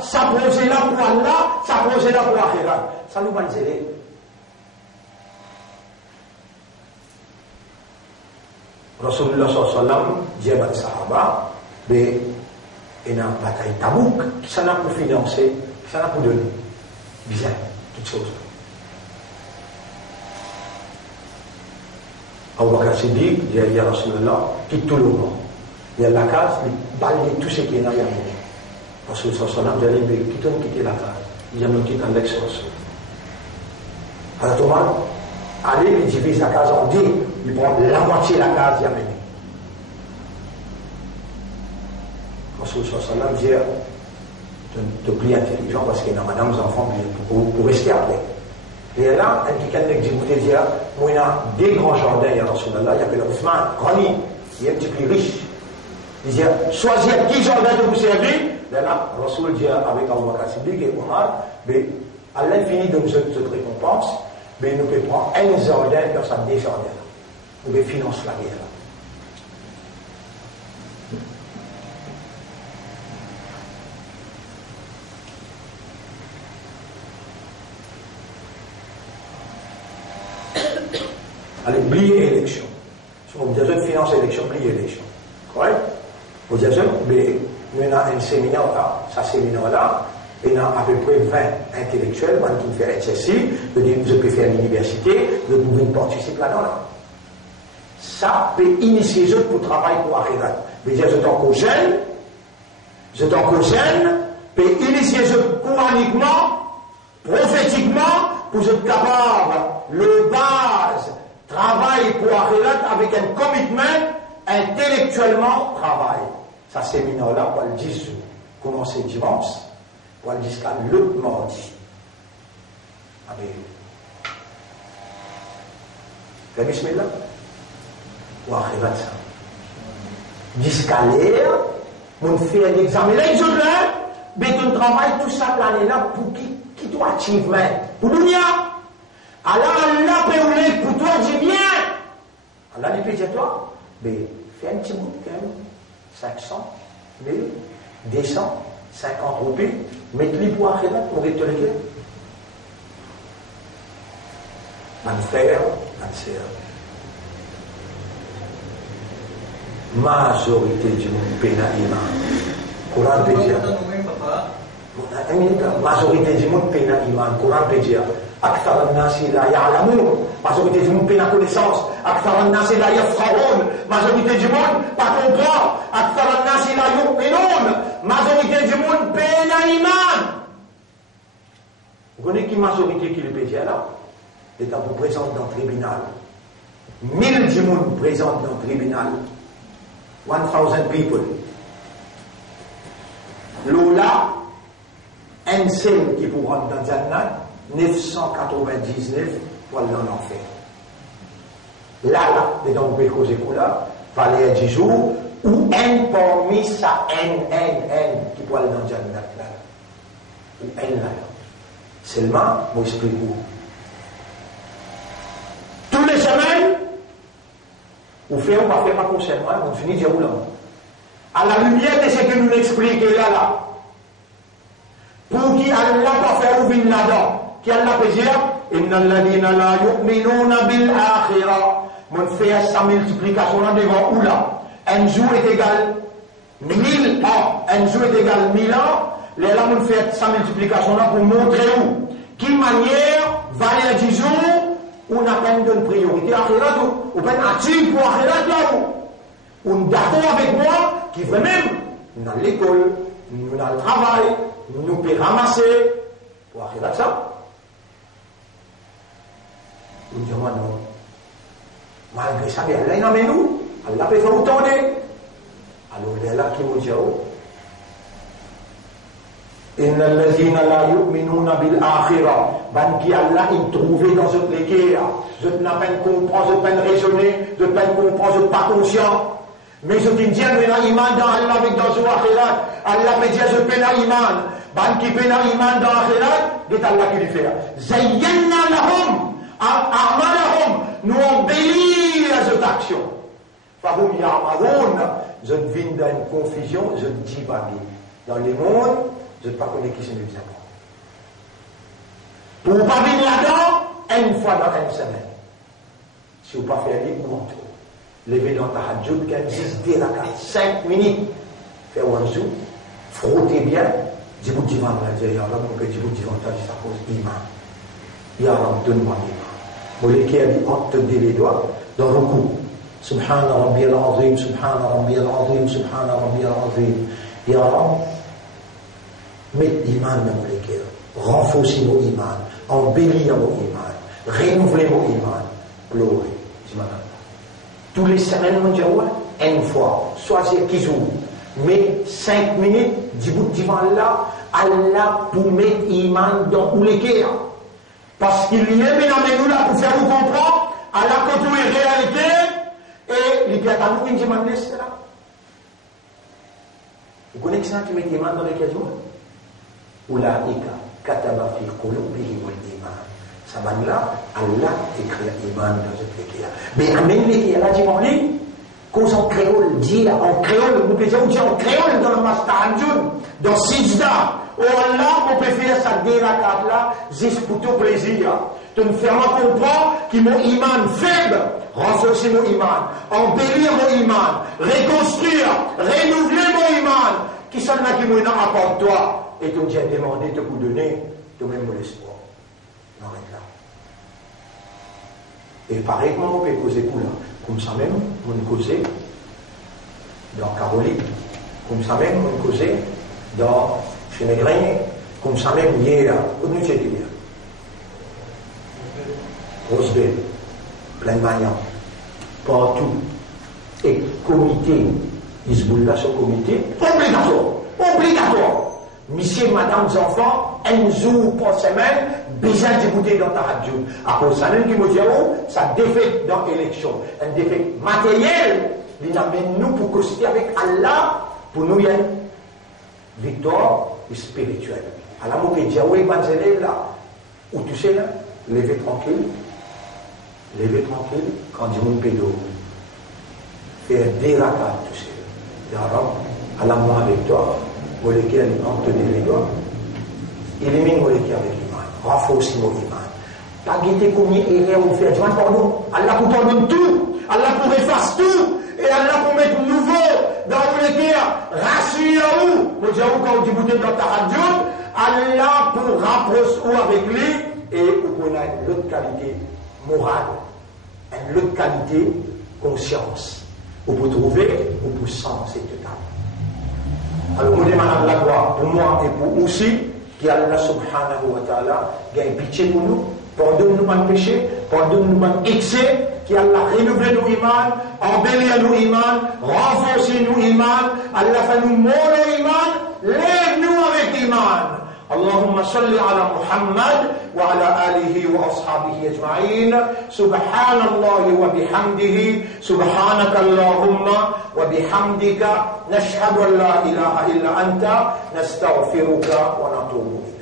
s'approcher là pour Allah, s'approcher là pour Akhirat. Ça nous va le zéler. Rasulullah sallallahu dit à Sahaba, mais il y a une bataille Tabouk, qui s'en a pour financer, qui s'en a pour donner. Bien, toutes choses. Abu Bakr Siddiq dit à Rasulullah, quitte tout le monde. Il y a la case, il balaye tout ce qui est dans la maison. Rasulullah sallallahu alayhi wa sallam dit, quitte la case. Il y a un petit index sur Rasul. Alors Thomas, allez, il divise la case en 10, il prend la moitié de la case, il y a mené. Rasulullah sallallahu alayhi wa sallam dit, de plus intelligent parce qu'il y a madame, les enfants, pour rester après. Et là, un petit canec dit, moi, il y a des grands jardins, il y a Rasulullah, il y a que Ousmane, Rani, il est un petit peu riche. Il dit, choisissez un petit jardin de vous servir. Là, Rasul dit avec Abu Bakr Siddiq et Omar, mais à l'infini de cette récompense, mais nous pouvons prendre un jardin dans sa des jardins. Nous pouvons financer la guerre. Allez, oubliez l'élection. Si vous avez financer l'élection, oubliez l'élection. Correct? Vous avez mais nous avons un séminaire là, ce séminaire-là, il y a à peu près 20 intellectuels qui font HSI, je peux faire l'université, je peux participer là-dedans. Là. Ça peut initier les autres pour travailler pour Akhirat. Mais je suis encore jeune, peut initier les autres coraniquement, prophétiquement, pour être capable, le base, travail pour Akhirat avec un commitment, intellectuellement travail. Ça séminaire-là, pour le 10 jours, commencer dimanche, pour le jusqu'à l'autre mardi. Avec le bismillah, pour Akhirat ça. Jusqu'à l'air, on fait un examen. Là, ils ont là, mais on travaille tout ça l'année-là pour qui doit achievement. Pour nous, alors Allah peut pour toi, dis bien. Allah dit, peut toi, mais fais un petit bout quand même. 500, 1000, 200, 50 roupies, mettez-les pour Akhirat, pour être le Mon frère, ma sœur, majorité du monde pénal iman. Courant peut dire. Majorité du monde pénal iman. Courant peut dire. أكثر الناس لا يعلمون. Majorité du monde pénal connaissance. أكثر الناس لا يفقهون. Majorité du monde pas comprend. أكثر الناس لا يؤمنون. Majorité du monde pénal iman. Vous connaissez qui majorité qui le peut dire là? L'État vous présente dans le tribunal. 1000 du monde présente dans le tribunal. 1000 people. Lola, un seul qui peut rentrer dans Jannat, 999 pour aller en enfer. Là, dedans, vous pouvez causer pour là, va aller à 10 jours, ou un parmi ça, N, qui peut aller dans Jannat là. Ou un là. Seulement, moi, explique-vous. Tous les semaines, vous faites, on va faire pas concernant, on finit de dire où là. À la lumière de ce que nous expliquons là. Pour qui Allah va faire ouvrir là-dedans. Qui Allah peut dire, Inna alladhina la yu'minuna bil akhirah. Mon fait sa multiplication là devant où là. Un jour est égal 1000 ans. Un jour est égal 1000 ans. Là, mon fait sa multiplication là pour montrer où. Qui manière, valer 10 jours, on a peine de priorité à Akhirat ou peine active pour Akhirat là où. On d'accord avec moi qui veut même, nous dans l'école, nous dans le travail, nous peut ramasser pour Akhirat ça. Nous disons non. Malgré ça, Allah est dans nous. Allah peut faire autant de. Alors il est là qui nous dit Inna alladhina la yu'minuna bil akhirah. Ban qui Allah est trouvé dans cette guerre. Je n'ai pas comprendre, je n'ai pas raisonner, je n'ai pas comprendre, je n'ai pas conscient. Mais je dis, Dieu, il y a iman dans Allah avec dans son akhirat. Allah peut dire, je peux iman. Ban qui peut iman dans akhirat, c'est Allah qui le fait. Zayyanna lahum, a'malahum, nous embellit cette action. Fahum ya'maroun, je ne vis dans une confusion, je ne dis pas bien. Dans le monde, je ne sais pas qui c'est nous apprendre. Pour ne pas venir là-dedans, une fois dans une semaine. Si vous ne pas faire les ou en tout. Lever dans ta hadjoud, 10 rakats, 5 minutes. Faire un jour, frottez bien. Dis-vous divan, on va dire, ya Allah, mon père, dis-vous divan, t'as dit ça cause iman. Ya Allah, donne-moi l'iman. Vous les qui a dit, on te dit les doigts, dans le coup. Subhana Rabbi al-Azim, Subhana Rabbi al-Azim, Subhana Rabbi al-Azim. Ya Allah, mets iman dans les cœurs. Renforcez nos iman. Embellis nos iman. Renouvelez nos iman. Pleurez. Tous les semaines, mon Dieu, une fois, soit c'est qui joue. Mais 5 minutes, dis-vous divan là, Allah pour mettre iman dans tous les cœurs. Parce qu'il y a nous là pour faire vous comprendre, Allah quand on est réalité, et il y a un nous qui demande cela. Vous connaissez ça qui met iman dans les cœurs? Oulaïka, kataba fi qulubihim al-iman. Ça va là, Allah écrit iman dans ce cœur. Mais amène les cœurs là, dis-moi, cause en créole, dire en créole, vous pouvez dire en créole dans le Mastarandjoun, dans Sijda. Oh Allah, on peut faire ça dès la carte là, juste pour tout plaisir. De me faire comprendre que mon iman faible, renforcer mon iman, embellir mon iman, reconstruire, renouveler mon iman, qui sont là qui m'ont apporté toi, et que j'ai demandé de vous donner, de même mon espoir. Non, là. Et pareillement, on peut causer pour là. Comme ça même, on causait dans Caroline, comme ça même, on causait dans Chénégrin, comme ça même hier, comme nous étions hier. Rosebel, plein de manières, partout. Et comité, Hizbullah, ce comité, obligatoire. Monsieur, madame, enfants, un jour par semaine, besoin d'écouter dans ta radio. À cause de ça, qui me dit, ça défait dans l'élection. Un défait matériel, il amène nous pour causer avec Allah, pour nous y aller. Victoire spirituelle. Alors, moi, je dis, oui, là, où tu sais, là, levez tranquille, quand du monde pédo, faire des rakats, tu sais. Allah, moi, avec toi. Pour lesquels on te dit les doigts, élimine pour lesquels avec l'iman, renforce mon iman. Pas guetter combien erreur ou faire, demande pardon. Allah pour pardonner tout, Allah pour effacer tout, et Allah pour mettre nouveau dans lesquels rassure vous. Vous dire quand vous dites dans ta radio, Allah pour rapprocher avec lui, et vous avez une autre qualité morale, une autre qualité conscience. Vous pouvez trouver, vous pouvez sentir total. Alors, on demande la gloire pour moi et pour aussi, qu'Allah subhanahu wa ta'ala gagne pitié pour nous, pardonne-nous nos péchés, pardonne-nous nos excès, qu'Allah renouvelle nos imans, embellit nos imans, renforce nos imans, Allah fait nous mourir nos imans, lève-nous avec iman. اللهم صل على محمد وعلى آله وأصحابه أجمعين سبحان الله وبحمده سبحانك اللهم وبحمدك نشهد أن لا إله إلا أنت نستغفرك ونتوب إليك